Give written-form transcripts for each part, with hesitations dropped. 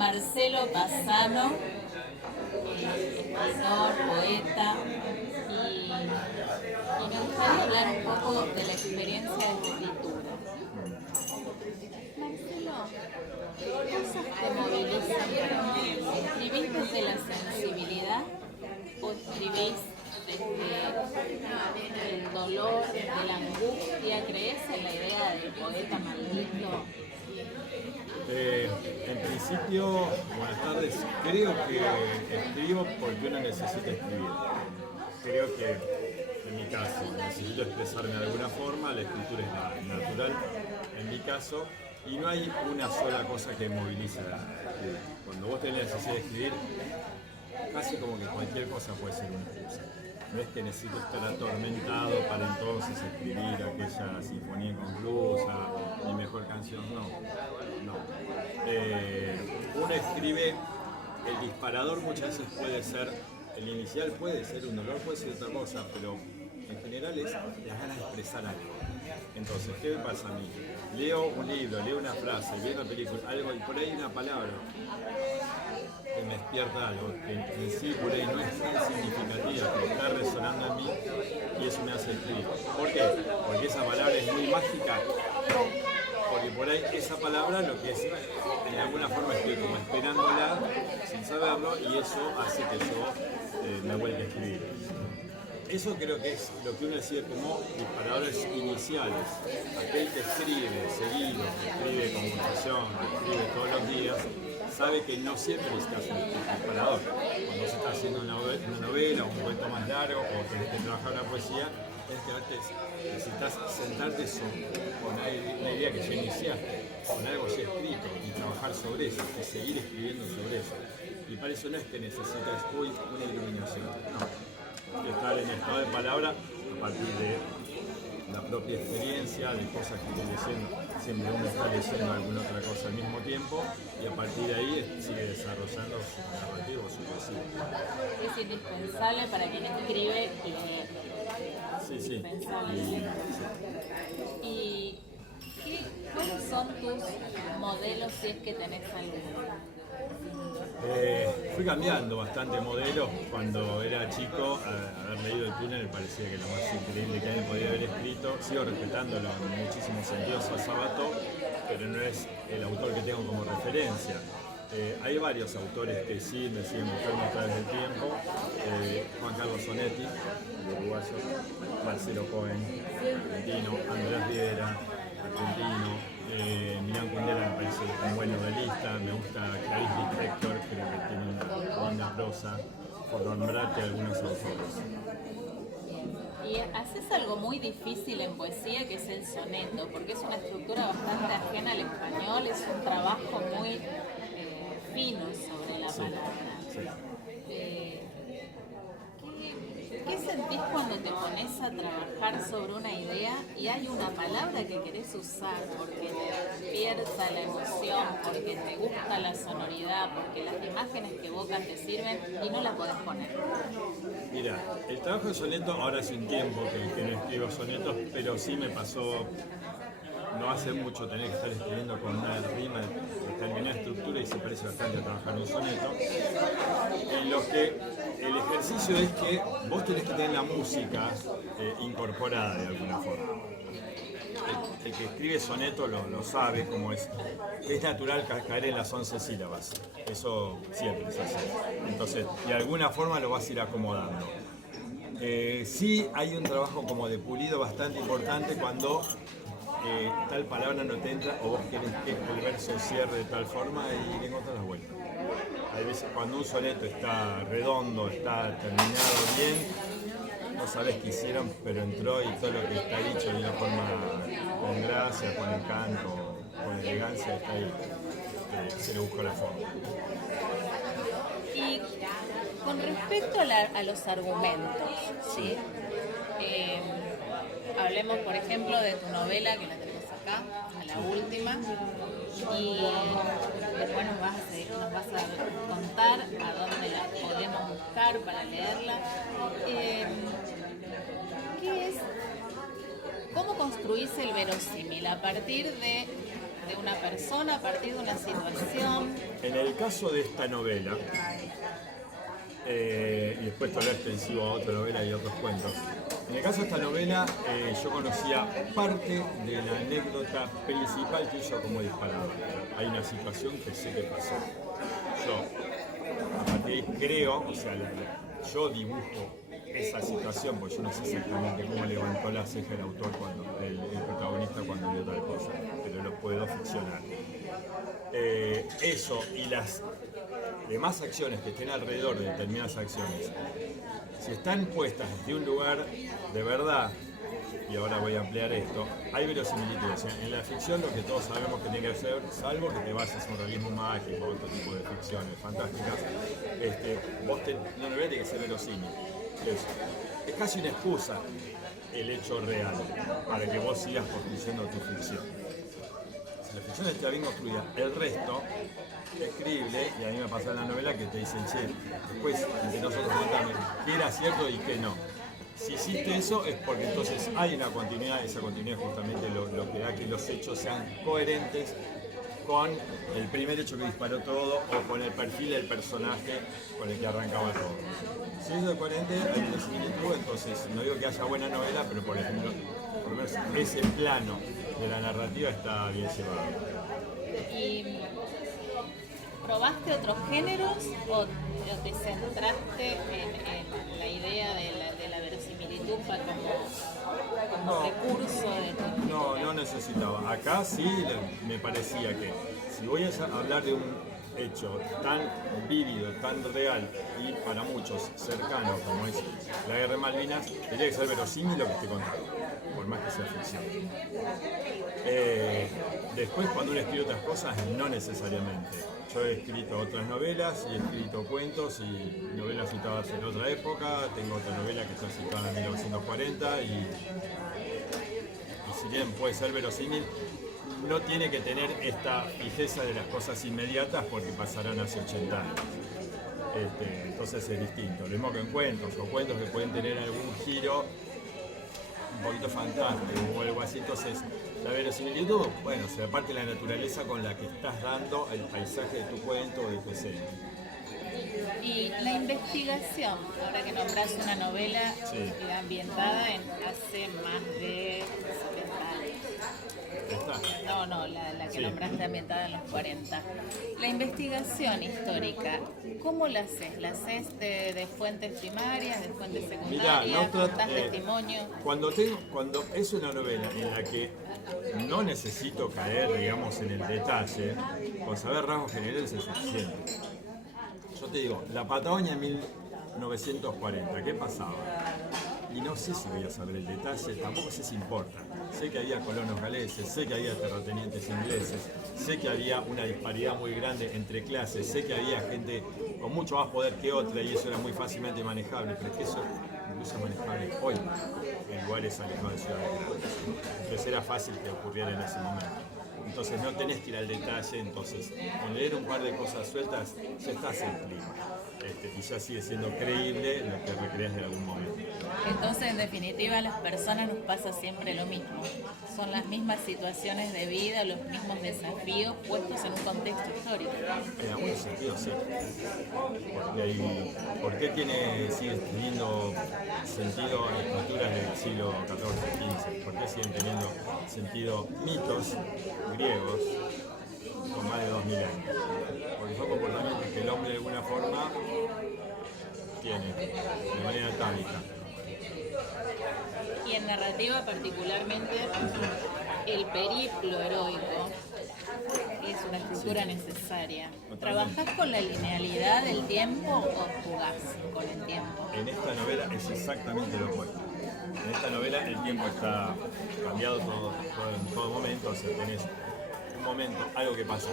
Marcelo Bassano, escritor, poeta, y me gustaría hablar un poco de la experiencia de escritura. Marcelo, ¿qué cosas te movilizan? ¿Escribís desde la sensibilidad o escribís desde el dolor, de la angustia? ¿Crees en la idea del poeta maldito? En principio, buenas tardes. Creo que escribo porque uno necesita escribir. Creo que, en mi caso, necesito expresarme de alguna forma, la escritura es natural, en mi caso, y no hay una sola cosa que movilice la escritura. Cuando vos tenés la necesidad de escribir, casi como que cualquier cosa puede ser una excusa. No es que necesito estar atormentado para entonces escribir aquella sinfonía inconclusa, mi mejor canción, no. Uno escribe, el disparador muchas veces puede ser, el inicial puede ser un dolor, puede ser otra cosa, pero en general es las ganas de expresar algo. Entonces, ¿qué me pasa a mí? Leo un libro, leo una frase, veo una película, algo, y por ahí una palabra que me despierta algo, que en sí por ahí no es tan significativa, que está resonando en mí, y eso me hace escribir. ¿Por qué? Porque esa palabra es muy mágica, porque por ahí esa palabra lo que es, en alguna forma estoy como esperándola sin saberlo, y eso hace que yo me vuelva a escribir. Eso creo que es lo que uno decide como disparadores iniciales. Aquel que escribe seguido, que escribe con pulsación, que escribe todos los días, sabe que no siempre necesitas un disparador. Cuando se está haciendo una novela, un cuento más largo, o tenés que trabajar una poesía, necesitas sentarte con una idea que ya iniciaste, con algo ya escrito, y trabajar sobre eso, y seguir escribiendo sobre eso. Y para eso no es que necesitas una iluminación, no. Estar en estado de palabra a partir de la propia experiencia, de cosas que estoy leyendo. Siempre uno está leyendo alguna otra cosa al mismo tiempo, y a partir de ahí sigue desarrollando su narrativa o su poesía. Es indispensable para quien escribe leer. Sí. ¿Y cuáles son tus modelos, si es que tenés alguno? Fui cambiando bastante modelos. Cuando era chico, haber leído El túnel me parecía que lo más increíble que alguien podía haber escrito. Sigo respetándolo en muchísimos sentidos a Sabato, pero no es el autor que tengo como referencia. Hay varios autores que sí me siguen gustando a través del tiempo. Juan Carlos Sonetti, el uruguayo, Marcelo Cohen, argentino, Andrés Riera, argentino. Milán Kundera me parece un buen novelista, me gusta Clarice Lispector, creo que tiene una linda prosa, por nombrarte algunos autores. Y haces algo muy difícil en poesía, que es el soneto, porque es una estructura bastante ajena al español, es un trabajo muy fino sobre la palabra. Sí. ¿Qué sentís cuando te pones a trabajar sobre una idea y hay una palabra que querés usar porque te despierta la emoción, porque te gusta la sonoridad, porque las imágenes que evocas te sirven y no la podés poner? Mira, el trabajo de soneto, ahora hace un tiempo que no escribo sonetos, pero sí me pasó no hace mucho tener que estar escribiendo con una rima determinada estructura, y se parece bastante a trabajar un soneto. En lo que el ejercicio es que vos tenés que tener la música incorporada de alguna forma. El que escribe soneto lo sabe, como es natural caer en las 11 sílabas. Eso siempre es así. Entonces, de alguna forma lo vas a ir acomodando. Sí hay un trabajo como de pulido bastante importante cuando tal palabra no te entra, o vos querés que el verso cierre de tal forma y le encontrás la vuelta. Hay veces cuando un soneto está redondo, está terminado bien, no sabés qué hicieron, pero entró y todo lo que está dicho de una forma con gracia, con encanto, con elegancia, está ahí. Se le buscó la forma. Y con respecto a los argumentos, ¿sí? Hablemos, por ejemplo, de tu novela, que la tenemos acá, la última, y después nos vas a contar a dónde la podemos buscar para leerla. ¿Cómo construís el verosímil? ¿A partir de una persona, a partir de una situación? En el caso de esta novela, y después todo lo extensivo a otra novela y otros cuentos, en el caso de esta novela yo conocía parte de la anécdota principal que hizo como disparador. Hay una situación que sé que pasó. Yo, a partir de ahí creo, o sea, yo dibujo esa situación, porque yo no sé exactamente cómo levantó la ceja el autor, el protagonista cuando vio tal cosa, pero lo puedo ficcionar. Eso y las demás acciones que estén alrededor de determinadas acciones, si están puestas de un lugar de verdad, y ahora voy a ampliar esto, hay verosimilitudes. En la ficción lo que todos sabemos que tiene que hacer, salvo que te bases en un realismo mágico o otro tipo de ficciones fantásticas, la novela tiene que ser verosímil. Es casi una excusa el hecho real para que vos sigas construyendo tu ficción. Si la ficción está bien construida, el resto es creíble, y a mí me pasa en la novela que te dicen, che, después entre nosotros contame qué era cierto y qué no. Si hiciste eso es porque entonces hay una continuidad, esa continuidad es justamente lo que da que los hechos sean coherentes con el primer hecho que disparó todo o con el perfil del personaje con el que arrancaba todo. Si eso es coherente, hay una similitud, entonces no digo que haya buena novela, pero por ejemplo, por lo menos ese plano de la narrativa está bien llevado. ¿Y probaste otros géneros o te centraste en la idea de la verosimilitud como recurso de tu No necesitaba. Acá sí me parecía que si voy a hablar de un hecho tan vívido, tan real y para muchos cercano como es la Guerra de Malvinas, tendría que ser verosímil lo que estoy contando, por más que sea ficción. Después, cuando uno escribe otras cosas, no necesariamente. Yo he escrito otras novelas y he escrito cuentos y novelas citadas en otra época. Tengo otra novela que está citada en 1940 y si bien puede ser verosímil, no tiene que tener esta fijeza de las cosas inmediatas porque pasarán hace 80 años. Entonces es distinto. Lo mismo que en cuentos o cuentos que pueden tener algún giro un poquito fantástico o algo así. Entonces, la verosimilitud, bueno, se parte de la naturaleza con la que estás dando el paisaje de tu cuento o de tu escena. Y la investigación, ahora que nombras una novela ambientada hace más de 70 años. ¿Está? No, la que nombraste ambientada en los 40. La investigación histórica, ¿cómo la haces? ¿La haces de fuentes primarias, de fuentes secundarias? Mirá, ¿Das testimonio? Cuando es una novela en la que no necesito caer, digamos, en el detalle, con saber rasgos generales es suficiente. Yo te digo, la Patagonia en 1940, ¿qué pasaba? Y no sé si voy a saber el detalle, tampoco sé si importa. Sé que había colonos galeses, sé que había terratenientes ingleses, sé que había una disparidad muy grande entre clases, sé que había gente con mucho más poder que otra y eso era muy fácilmente manejable, pero es que eso incluso es manejable hoy en lugares alejados de ciudades grandes. Entonces era fácil que ocurriera en ese momento. Entonces no tenés que ir al detalle, entonces con leer un par de cosas sueltas ya estás en clima. Y ya sigue siendo creíble lo que recreas de algún momento. Entonces, en definitiva, a las personas nos pasa siempre lo mismo. Son las mismas situaciones de vida, los mismos desafíos puestos en un contexto histórico. En algunos sentidos sí. ¿Por qué sigue teniendo sentido escrituras del siglo XIV, XV? ¿Por qué siguen teniendo sentido mitos griegos con más de 2000 años? Porque son comportamientos que el hombre de alguna forma tiene de manera atávica. Y en narrativa particularmente, el periplo heroico es una estructura necesaria. ¿Trabajás con la linealidad del tiempo o jugás con el tiempo? En esta novela es exactamente lo opuesto. En esta novela el tiempo está cambiado en todo momento, o sea, tenés un momento, algo que pasa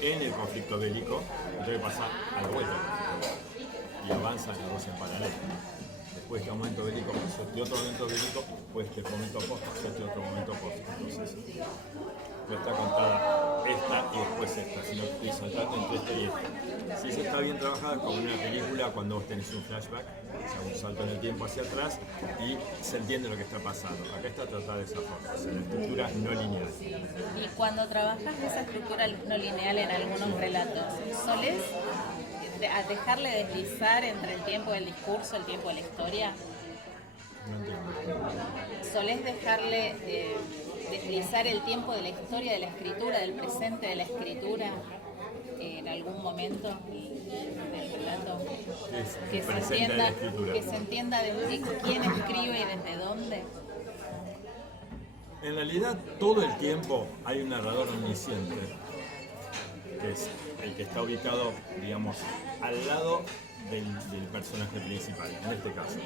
en el conflicto bélico, y debe pasar a la vuelta del conflicto bélico, y avanzan las dos en paralelo. Después de este momento bélico pasó este otro momento bélico, después de este momento post pasó este otro momento post. Entonces, no está contada esta y después esta, sino que estoy saltando entre esta y esta. Si se está bien trabajada, como una película, cuando vos tenés un flashback, o sea, un salto en el tiempo hacia atrás y se entiende lo que está pasando. Acá está tratada de esa forma, o sea, la estructura no lineal. Y cuando trabajas esa estructura no lineal en algunos relatos, ¿solés dejarle deslizar entre el tiempo del discurso, el tiempo de la historia? No entiendo. ¿Solés dejarle deslizar el tiempo de la historia, de la escritura, del presente de la escritura en algún momento del relato? Que se entienda, que se entienda de quién escribe y desde dónde. En realidad, todo el tiempo hay un narrador omnisciente, que es el que está ubicado, digamos, al lado del personaje principal, en este caso.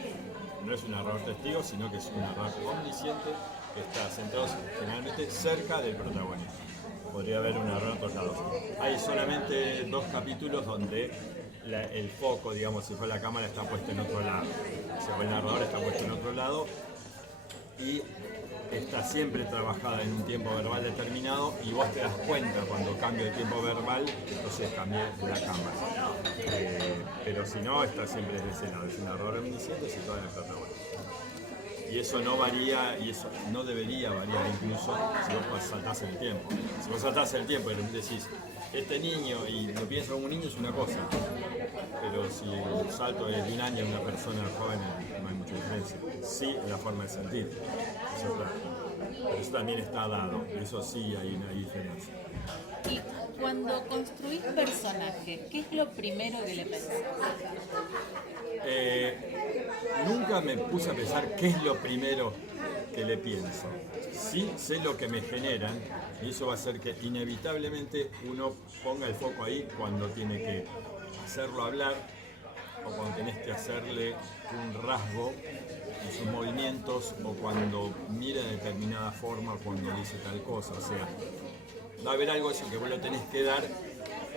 No es un narrador testigo, sino que es un narrador omnisciente que está sentado generalmente cerca del protagonista. Podría haber un narrador en otros lados. Hay solamente 2 capítulos donde el foco, digamos, si fue la cámara, está puesto en otro lado. Si fue el narrador, está puesto en otro lado. Y está siempre trabajada en un tiempo verbal determinado y vos te das cuenta cuando cambia el tiempo verbal, entonces cambié la cámara. Pero si no, está siempre desde ese lado, es un error omnisciente situado en el protagonista. Y eso no varía, y eso no debería variar incluso si vos saltás el tiempo. Si vos saltás el tiempo y decís, este niño, y lo piensas como un niño es una cosa, pero si el salto es de un año a una persona joven, no hay mucha diferencia. Sí, la forma de sentir, eso es claro. Pero eso también está dado, eso sí hay una diferencia. Y cuando construís personajes, ¿qué es lo primero que le pensás? Nunca me puse a pensar qué es lo primero que le pienso. Sí sé lo que me generan y eso va a hacer que inevitablemente uno ponga el foco ahí cuando tiene que hacerlo hablar o cuando tenés que hacerle un rasgo en sus movimientos o cuando mira de determinada forma o cuando dice tal cosa. O sea, va a haber algo eso que vos lo tenés que dar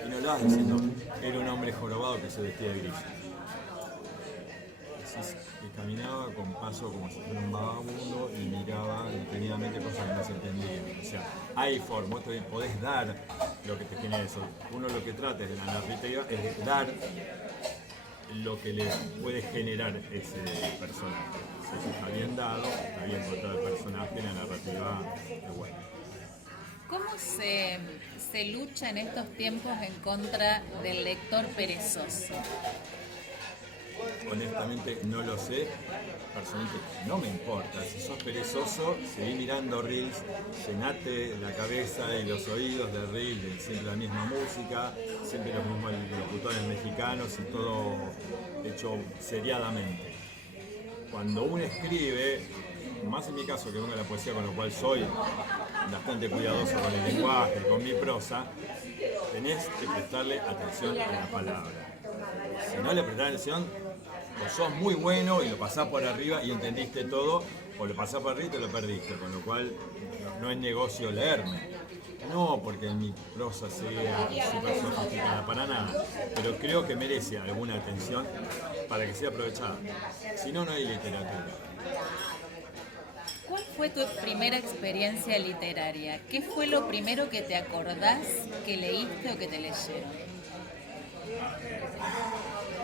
y no lo vas diciendo, era un hombre jorobado que se vestía de gris. Que caminaba con paso como si fuera un vagabundo y miraba detenidamente cosas que no se entendían. O sea, hay forma, vos podés dar lo que te genera eso. Uno lo que trata de la narrativa es dar lo que le puede generar ese personaje. Si eso está bien dado, está bien contado el personaje, la narrativa es buena. ¿Cómo se lucha en estos tiempos en contra del lector perezoso? Honestamente no lo sé, personalmente no me importa. Si sos perezoso, seguí mirando reels, llenate la cabeza y los oídos de reels de siempre la misma música, siempre los mismos locutores mexicanos y todo hecho seriadamente. Cuando uno escribe, más en mi caso que vengo de la poesía, con lo cual soy bastante cuidadoso con el lenguaje, con mi prosa, tenés que prestarle atención a la palabra. Si no le prestás atención, o sos muy bueno y lo pasás por arriba y entendiste todo, o lo pasás por arriba y te lo perdiste, con lo cual no es negocio leerme. No porque mi prosa sea súper sofisticada, para nada, pero creo que merece alguna atención para que sea aprovechada. Si no, no hay literatura. ¿Cuál fue tu primera experiencia literaria? ¿Qué fue lo primero que te acordás que leíste o que te leyeron?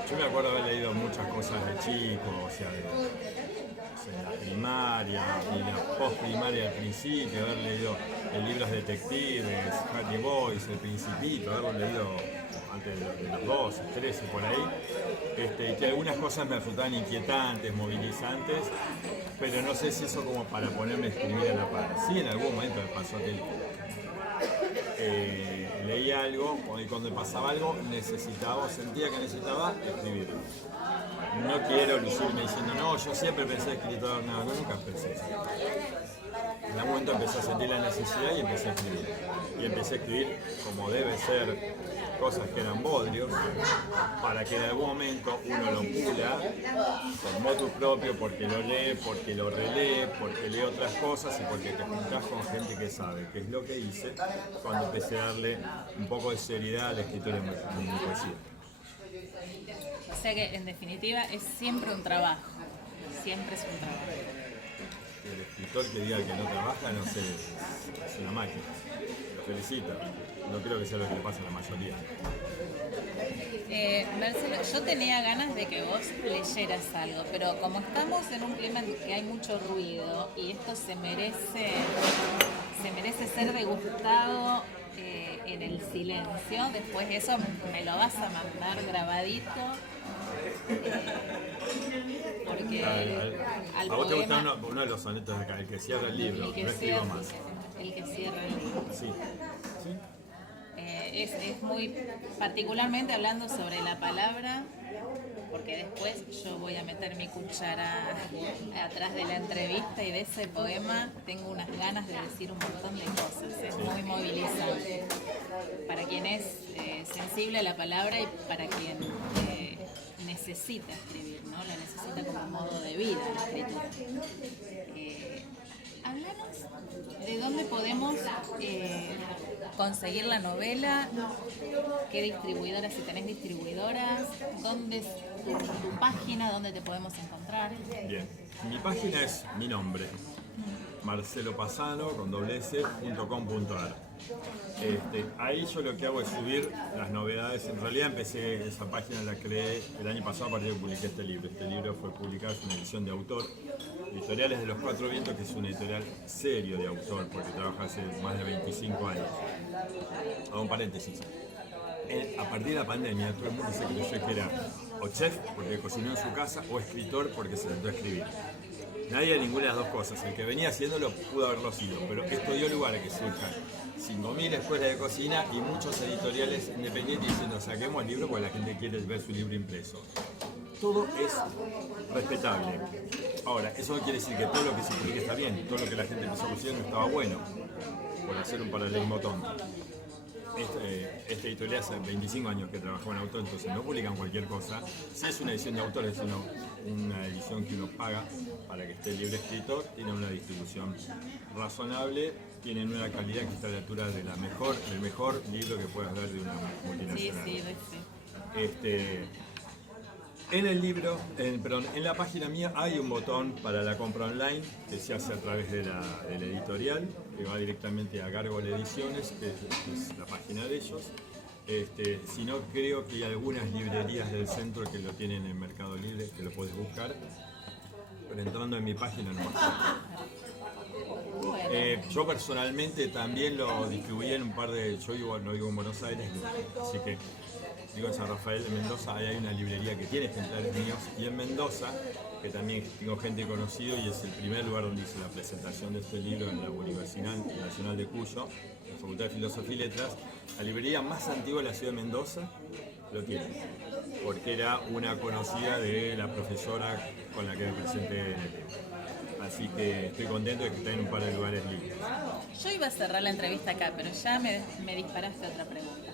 Yo me acuerdo haber leído muchas cosas de chico, o sea, de la primaria y la postprimaria al principio, haber leído libros detectives, Hardy Boys, El Principito, haberlo leído antes de los 12, 13, por ahí, y que algunas cosas me resultaban inquietantes, movilizantes, pero no sé si eso como para ponerme a escribir a la par. Sí, en algún momento me pasó que leía algo y cuando me pasaba algo necesitaba, sentía que necesitaba escribirlo. No quiero lucirme diciendo, no, yo siempre pensé escritor, no, nunca pensé eso. En algún momento empecé a sentir la necesidad y empecé a escribir. Y empecé a escribir como debe ser, cosas que eran bodrios, para que en algún momento uno lo pula por motu propio, porque lo lee, porque lo relee, porque lee otras cosas y porque te juntás con gente que sabe, que es lo que hice cuando empecé a darle un poco de seriedad a la escritura en mi poesía. O sea que en definitiva es siempre un trabajo, siempre es un trabajo. el escritor que diga que no trabaja, no sé, es una máquina. Lo felicito. No creo que sea lo que le pasa a la mayoría. Marcelo, yo tenía ganas de que vos leyeras algo, pero como estamos en un clima en que hay mucho ruido y esto se merece ser degustado en el silencio, después eso me lo vas a mandar grabadito, porque al ¿A vos te gusta poema, uno de los sonetos de acá, el que cierra el libro? el que No escribo cierra, más. el que cierra el libro. Sí. ¿Sí? Es muy, particularmente hablando sobre la palabra, porque después yo voy a meter mi cuchara atrás de la entrevista y de ese poema tengo unas ganas de decir un montón de cosas, es muy movilizante. Para quien es sensible a la palabra y para quien necesita escribir, ¿no? La necesita como modo de vida la escritura. Háblanos de dónde podemos conseguir la novela, qué distribuidoras, si tenés distribuidoras, dónde es tu página, dónde te podemos encontrar. Bien. Mi página es mi nombre, marcelopasano con .com.ar. Ahí yo lo que hago es subir las novedades. En realidad empecé esa página, la creé el año pasado a partir de que publiqué este libro. Este libro fue publicado, es una edición de autor. Editoriales de los Cuatro Vientos, que es un editorial serio de autor, porque trabaja hace más de 25 años. Hago un paréntesis. A partir de la pandemia, todo el mundo se creyó que era o chef, porque cocinó en su casa, o escritor, porque se sentó a escribir. Nadie de ninguna de las dos cosas. El que venía haciéndolo pudo haberlo sido, pero esto dio lugar a que surjan 5.000 escuelas de cocina y muchos editoriales independientes diciendo saquemos el libro porque la gente quiere ver su libro impreso. Todo es respetable. Ahora, eso no quiere decir que todo lo que se publique está bien, todo lo que la gente empezó produciendo estaba bueno, por hacer un paralelismo tonto. Esta editorial hace 25 años que trabajó en autor, entonces no publican cualquier cosa. Si es una edición de autor, es una edición que uno paga para que esté libre escrito, tiene una distribución razonable, tiene una calidad que está a la altura de del mejor libro que puedas ver de una multinacional. Sí. En el libro, en la página mía hay un botón para la compra online que se hace a través de la editorial, que va directamente a Gárgola Ediciones, que es la página de ellos. Si no, creo que hay algunas librerías del centro que lo tienen en Mercado Libre, que lo puedes buscar, pero entrando en mi página no más. Yo personalmente también lo distribuí en un par de... Yo no vivo en Buenos Aires, así que digo en San Rafael de Mendoza, ahí hay una librería que tiene ejemplares míos, y en Mendoza, que también tengo gente conocido y es el primer lugar donde hice la presentación de este libro en la Universidad Nacional de Cuyo, en la Facultad de Filosofía y Letras, la librería más antigua de la ciudad de Mendoza lo tiene, porque era una conocida de la profesora con la que me presenté en el libro. Así que estoy contento de que esté en un par de lugares libres. Yo iba a cerrar la entrevista acá, pero ya me disparaste otra pregunta.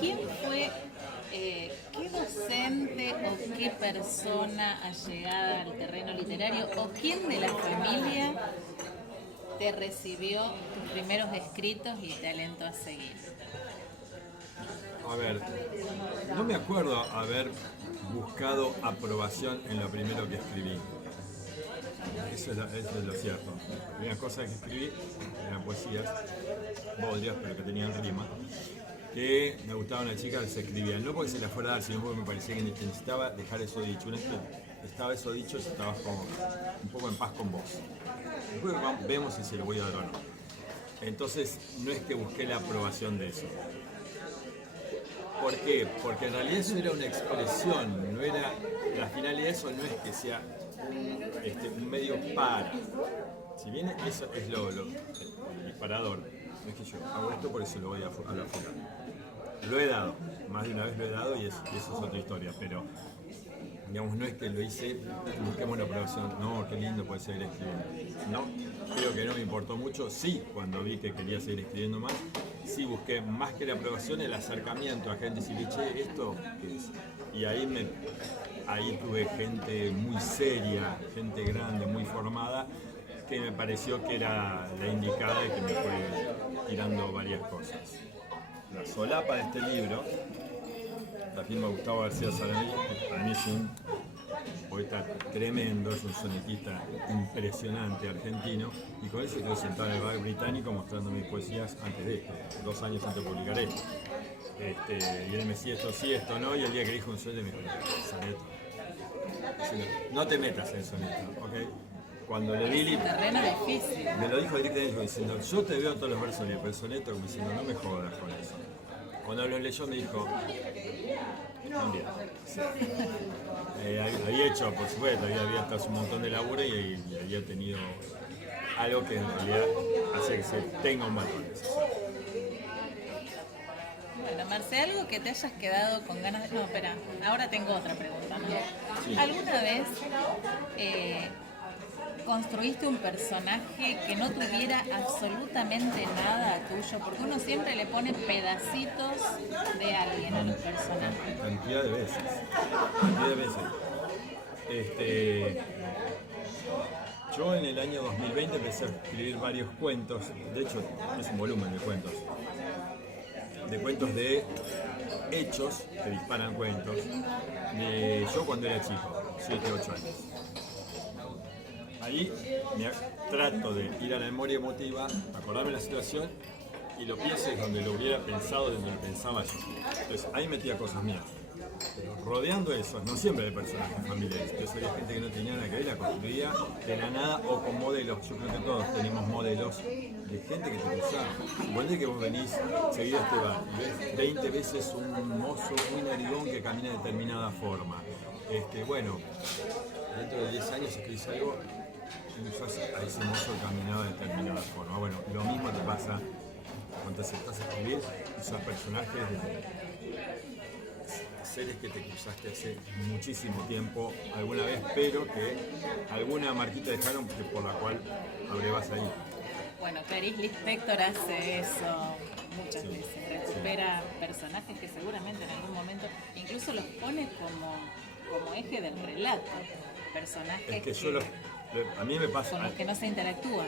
¿Quién fue, qué docente o qué persona allegada al terreno literario o quién de la familia te recibió tus primeros escritos y te alentó a seguir? A ver, no me acuerdo haber buscado aprobación en lo primero que escribí. Eso es lo cierto. Las primeras cosas que escribí eran poesías, bodrios, pero que tenían rima, que me gustaba una chica que se escribía, no porque se la fuera a dar, sino porque me parecía que necesitaba dejar eso dicho. Estaba eso dicho y estabas como un poco en paz con vos. Después vemos si se lo voy a dar o no. Entonces, no es que busqué la aprobación de eso. ¿Por qué? Porque en realidad eso era una expresión, no era, la finalidad de eso no es que sea un medio para. Si bien eso es el disparador, no es que yo hago esto porque se lo voy a la fuga. Lo he dado, más de una vez lo he dado y eso es otra historia, pero digamos, no es que lo hice, busquemos la aprobación, no, qué lindo puede seguir escribiendo. No, creo que no me importó mucho, sí, cuando vi que quería seguir escribiendo más, sí busqué más que la aprobación, el acercamiento a gente y decirle, che, ¿esto qué es? Y ahí tuve gente muy seria, gente grande, muy formada, que me pareció que era la indicada y que me fue tirando varias cosas. La solapa de este libro, la firma Gustavo García Saranelli, para mí es un poeta tremendo, es un sonetista impresionante argentino, y con eso estoy sentado en el bar británico mostrando mis poesías antes de esto, 2 años antes de publicar esto. Y él me decía esto sí, esto no, y el día que dijo un soneto me dijo, soneto. No te metas en soneto, ¿ok? Cuando le di terreno difícil. me lo dijo directamente diciendo, yo te veo todos los versos bien, pero el soneto como diciendo, no me jodas con eso. Cuando lo leyó me dijo, también. Sí. Había hecho, por supuesto, había estado un montón de laburo y había tenido algo que en realidad hace que se tenga un valor. Bueno, Marce, algo que te hayas quedado con ganas de... No, espera, ahora tengo otra pregunta, ¿no? Sí. ¿Alguna vez construiste un personaje que no tuviera absolutamente nada tuyo? Porque uno siempre le pone pedacitos de alguien a los personajes. Cantidad de veces. Yo en el año 2020 empecé a escribir varios cuentos, de hecho es un volumen de cuentos de hechos que disparan cuentos, de yo cuando era chico, 7, 8 años. Ahí trato de ir a la memoria emotiva, acordarme la situación y lo pienso donde lo hubiera pensado, donde lo pensaba yo. Entonces ahí metía cosas mías. Pero rodeando eso, no siempre de personajes familiares, yo sabía gente que no tenía nada que ver, la construía de la nada o con modelos. Yo creo que todos tenemos modelos de gente que te cruzaba. Igual de que vos venís seguido a este bar y ves 20 veces un mozo muy narigón que camina de determinada forma. Bueno, dentro de 10 años escribís algo y usás a ese mozo que caminaba de determinada forma. Bueno, lo mismo te pasa cuando te sentás a escribir, usás personajes de seres que te cruzaste hace muchísimo tiempo, alguna vez, pero que alguna marquita dejaron por la cual abrevas ahí. Bueno, Clarice Lispector hace eso muchas veces, recupera personajes que seguramente en algún momento incluso los pone como eje del relato, personajes es que a mí me pasa... con los que no se interactúa.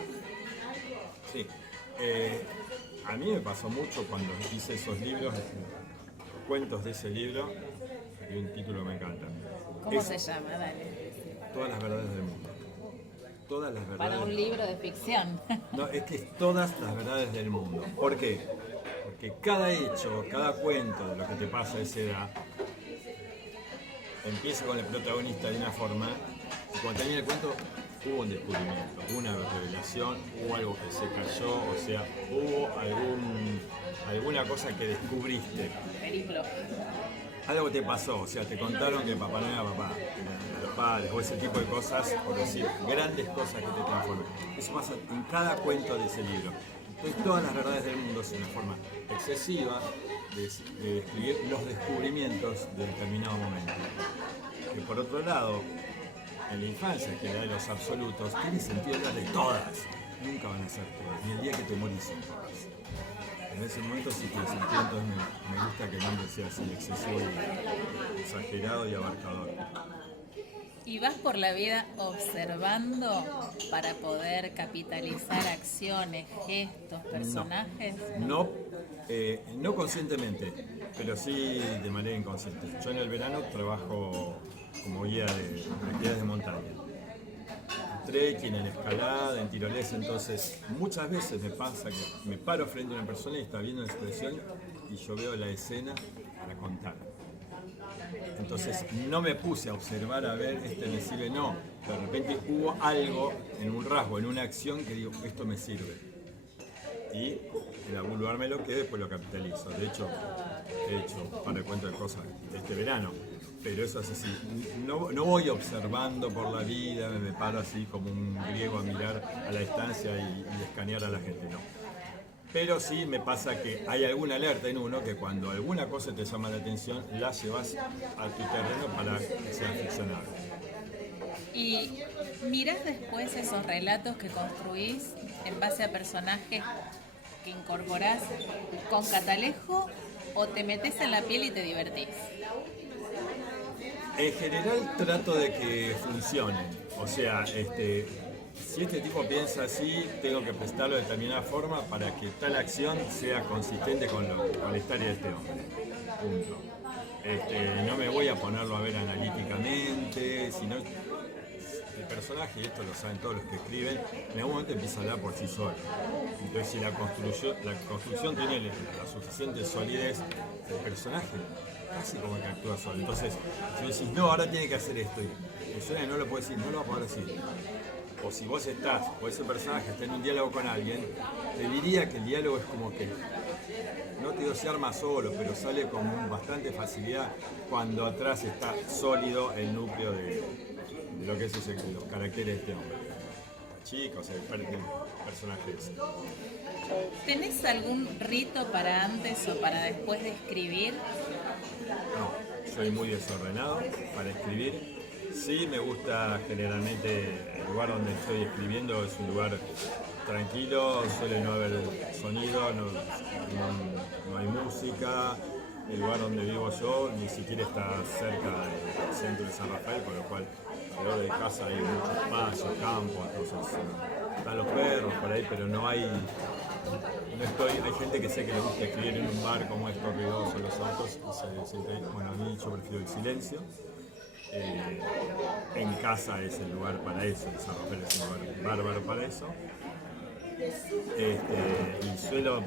Sí, a mí me pasó mucho cuando hice esos libros, cuentos de ese libro, y un título que me encanta. ¿Cómo se llama? Dale. Todas las verdades del mundo. Todas las verdades. Para un libro de ficción. No, es que es todas las verdades del mundo. ¿Por qué? Porque cada hecho, cada cuento de lo que te pasa a esa edad, empieza con el protagonista de una forma, y cuando termina el cuento, hubo un descubrimiento, una revelación, hubo algo que se cayó, o sea, hubo alguna cosa que descubriste. Periplo. Algo te pasó, o sea, te contaron que papá no era papá, eran los padres, o ese tipo de cosas, por decir, grandes cosas que te transforman. Eso pasa en cada cuento de ese libro. Entonces, todas las verdades del mundo es una forma excesiva de describir los descubrimientos de determinado momento. Que por otro lado, en la infancia, que era de los absolutos, tiene sentido hablar de todas. Nunca van a ser todas, ni el día que te morís son todas. En ese momento sí tiene sentido, entonces me gusta que el nombre sea así, excesivo y exagerado y abarcador. ¿Y vas por la vida observando para poder capitalizar acciones, gestos, personajes? No conscientemente, pero sí de manera inconsciente. Yo en el verano trabajo como guía de actividades de montaña. Trekking, en escalada, en tirolesa, entonces muchas veces me pasa que me paro frente a una persona y está viendo una expresión y yo veo la escena para contar. Entonces no me puse a observar a ver, me sirve, no. De repente hubo algo en un rasgo, en una acción que digo, esto me sirve. Y en algún lugar me lo quedo y después lo capitalizo. De hecho, he hecho un par de cuentos de cosas este verano. Pero eso es así, no voy observando por la vida, me paro así como un griego a mirar a la distancia y escanear a la gente, no. Pero sí me pasa que hay alguna alerta en uno que cuando alguna cosa te llama la atención, la llevas a tu terreno para que sea ficcionable. ¿Y mirás después esos relatos que construís en base a personajes que incorporás con catalejo o te metés en la piel y te divertís? En general trato de que funcionen, o sea, si este tipo piensa así, tengo que prestarlo de determinada forma para que tal acción sea consistente con la historia de este hombre. Punto. No me voy a ponerlo a ver analíticamente, sino el personaje, y esto lo saben todos los que escriben, en algún momento empieza a hablar por sí solo. Entonces, si la construcción tiene la suficiente solidez, el personaje casi como que actúa solo. Entonces, si vos decís, no, ahora tiene que hacer esto, y el personaje no lo puede decir, no lo va a poder decir. O si vos estás, o ese personaje está en un diálogo con alguien, te diría que el diálogo es como que, no te digo se arma solo, pero sale con bastante facilidad cuando atrás está sólido el núcleo de lo que es los caracteres de este hombre. La chica, o sea, el personaje ese. ¿Tenés algún rito para antes o para después de escribir? No, soy muy desordenado para escribir. Sí, me gusta generalmente el lugar donde estoy escribiendo, es un lugar tranquilo, suele no haber sonido, no hay música. El lugar donde vivo yo ni siquiera está cerca del centro de San Rafael, con lo cual alrededor de casa hay mucho espacio, campo, entonces están los perros por ahí, pero no hay... hay gente que sé que le gusta escribir en un bar como esto, ruidoso, los autos, y se siente ahí. Bueno, a mí yo prefiero el silencio. En casa es el lugar para eso, el San Rafael es un lugar bárbaro para eso. Y suelo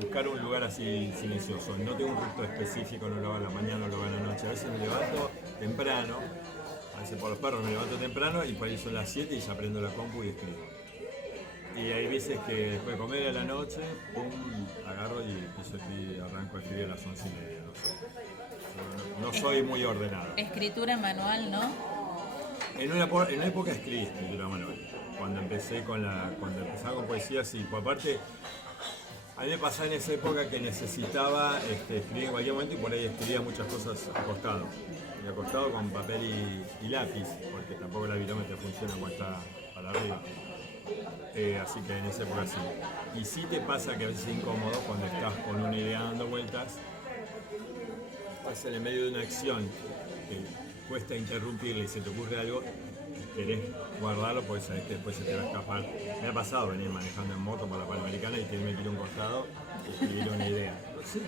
buscar un lugar así silencioso. No tengo un rito específico, no lo hago a la mañana, no lo hago a la noche. A veces me levanto temprano, a veces por los perros me levanto temprano y por ahí son las 7 y ya prendo la compu y escribo. Y hay veces que después de comer a la noche, pum, agarro y empiezo a escribir, arranco a escribir a las 11:30, no sé. No soy muy ordenado. Escritura manual, ¿no? En una época escribí escritura manual. Cuando empezaba con poesía, sí. Por aparte, a mí me pasaba en esa época que necesitaba escribir en cualquier momento y por ahí escribía muchas cosas acostado. Y acostado con papel y lápiz, porque tampoco la virómetro funciona cuando está para arriba. Así que en esa época sí. Y sí te pasa que a veces es incómodo cuando estás con una idea dando vueltas, estás en el medio de una acción que cuesta interrumpirla y se te ocurre algo, querés guardarlo porque sabés que después se te va a escapar. Me ha pasado venir manejando en moto por la Panamericana y tenerme que ir a un costado y escribir una idea. Sí.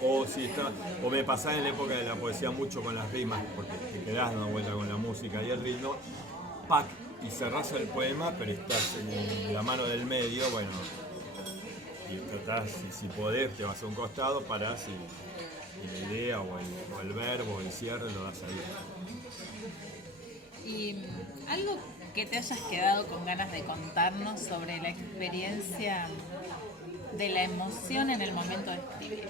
O me pasaba en la época de la poesía mucho con las rimas, porque te quedás dando vuelta con la música y el ritmo, ¡pac! Y cerrás el poema, pero estás en la mano del medio, bueno, y tratás, si podés, te vas a un costado, parás y la idea o el verbo o el cierre lo das ahí. Y algo que te hayas quedado con ganas de contarnos sobre la experiencia de la emoción en el momento de escribir.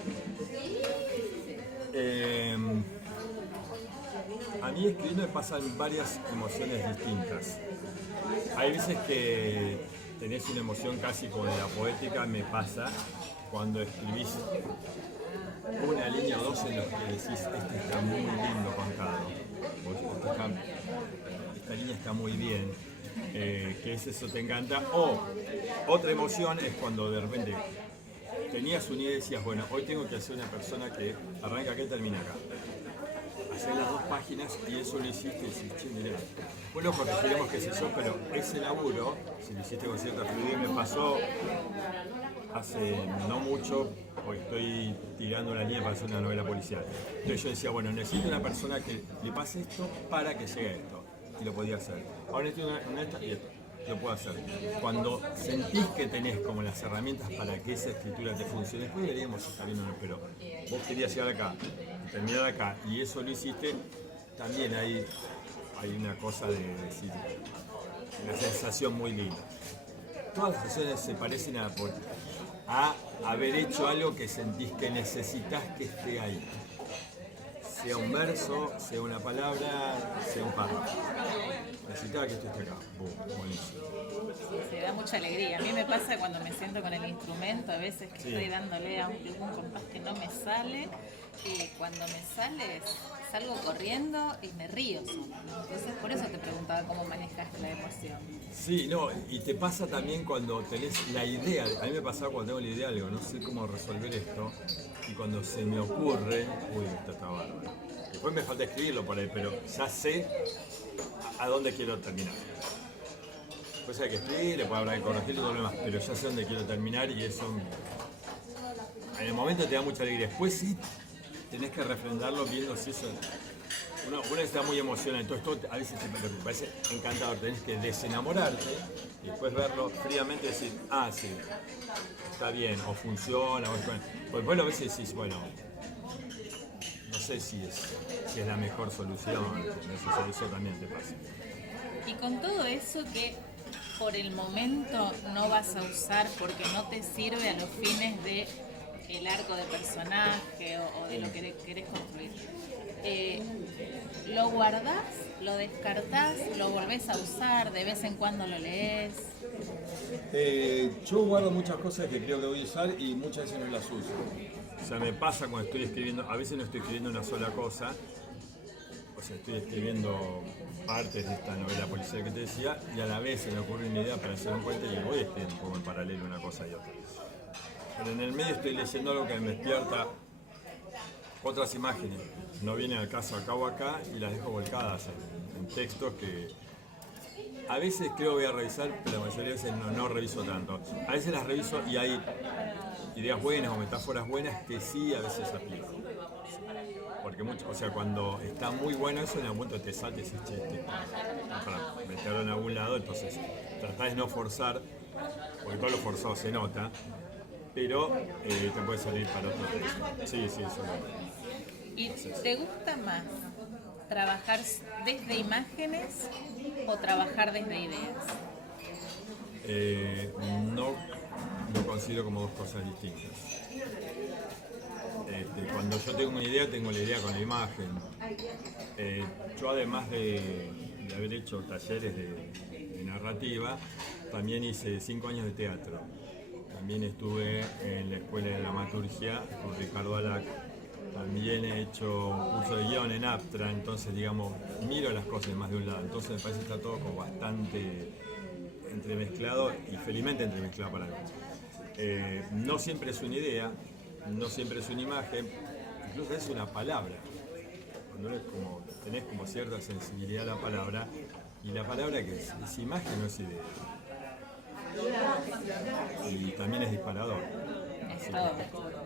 A mí escribiendo me pasan varias emociones distintas. Hay veces que tenés una emoción casi como de la poética, me pasa cuando escribís una línea o dos en los que decís, este está muy lindo contado, esta línea está muy bien, que es eso, te encanta. O otra emoción es cuando de repente tenías una idea y decías, bueno, hoy tengo que hacer una persona que arranca acá y termina acá. Hacer las 2 páginas y eso lo hiciste y decís, che, mirá, bueno, porque queremos que se yo, pero ese laburo, si lo hiciste con cierta fluidez, me pasó hace no mucho, porque estoy tirando una línea para hacer una novela policial. Entonces yo decía, bueno, necesito una persona que le pase esto para que llegue a esto. Y lo podía hacer. Ahora necesito una esta y esto. Lo puedo hacer. Cuando sentís que tenés como las herramientas para que esa escritura te funcione, después veríamos si está bien o no, pero vos querías llegar acá, terminar acá, y eso lo hiciste, también hay una cosa de decir, una sensación muy linda. Todas las sensaciones se parecen a haber hecho algo que sentís que necesitas que esté ahí. Sea un verso, sea una palabra, sea un párrafo. Necesitaba que esto esté acá. Buenísimo. Se da mucha alegría. A mí me pasa cuando me siento con el instrumento, a veces que estoy dándole a un compás que no me sale, y cuando me sale salgo corriendo y me río sola, ¿no? Entonces por eso te preguntaba cómo manejas la emoción. Sí, no, y te pasa también cuando tenés la idea, a mí me pasaba cuando tengo la idea de algo, no sé cómo resolver esto, y cuando se me ocurre, uy, esto está bárbaro. Después me falta escribirlo por ahí, pero ya sé a dónde quiero terminar. Después hay que escribir, después habrá que corregir y todo lo demás, pero ya sé dónde quiero terminar y eso en el momento te da mucha alegría. Después sí tenés que refrendarlo viendo si eso... Una está muy emocionada, entonces todo a veces te parece encantador, tenés que desenamorarte y después verlo fríamente y decir, ah, sí, está bien, o funciona, o pues bueno, a veces decís, bueno, no sé si es la mejor solución, eso también te pasa. Y con todo eso que por el momento no vas a usar porque no te sirve a los fines de el arco de personaje o de lo que querés construir. ¿Lo guardás, lo descartás, lo volvés a usar, de vez en cuando lo lees? Yo guardo muchas cosas que creo que voy a usar y muchas veces no las uso. O sea, me pasa cuando estoy escribiendo, a veces no estoy escribiendo una sola cosa, o sea, estoy escribiendo partes de esta novela policial que te decía y a la vez se me ocurre una idea para hacer un cuento y voy escribiendo un poco en paralelo una cosa y otra. Pero en el medio estoy leyendo algo que me despierta otras imágenes. No vienen al caso acá o acá y las dejo volcadas en textos que a veces creo que voy a revisar, pero la mayoría de veces no reviso tanto. A veces las reviso y hay ideas buenas o metáforas buenas que sí a veces aplico. Porque mucho, o sea, cuando está muy bueno eso, en algún momento te salta ese chiste para meterlo en algún lado, entonces tratás de no forzar, porque todo lo forzado se nota, pero te puede salir para otro texto. Sí, eso no. ¿Y te gusta más trabajar desde imágenes o trabajar desde ideas? No lo considero como dos cosas distintas. Cuando yo tengo una idea, tengo la idea con la imagen. Yo además de haber hecho talleres de narrativa, también hice 5 años de teatro. También estuve en la Escuela de Dramaturgia con Ricardo Alac. También he hecho un curso de guión en Aptra, entonces digamos, miro las cosas de más de un lado. Entonces me parece que está todo como bastante entremezclado y felizmente entremezclado para mí. No siempre es una idea, no siempre es una imagen, incluso es una palabra. Cuando tenés como cierta sensibilidad a la palabra, y la palabra que es imagen, no es idea. Y también es disparador. Es todo.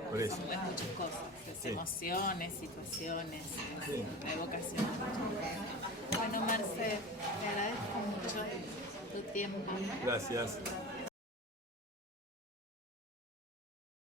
Por eso. Es muchas cosas, es Sí. emociones, situaciones, Sí. la evocación. Bueno, Marce, te agradezco mucho tu tiempo. Gracias.